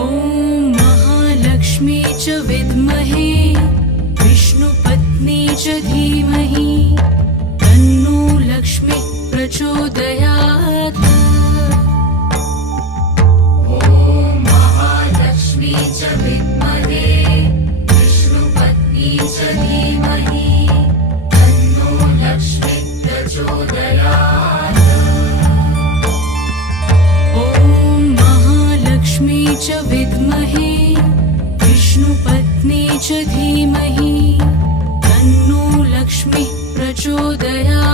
ॐ महालक्ष्मी च विद्महे विष्णुपत्नी च धीमहि तन्नो लक्ष्मी प्रचोदयात्। ॐ महालक्ष्मी च विद्महे विष्णुपत्नी च धीमहि तन्नो लक्ष्मी प्रचोदयात्। ॐ महालक्ष्मी च विद्महे विष्णुपत्नी च धीमहि तन्नो लक्ष्मी प्रचोदयात्।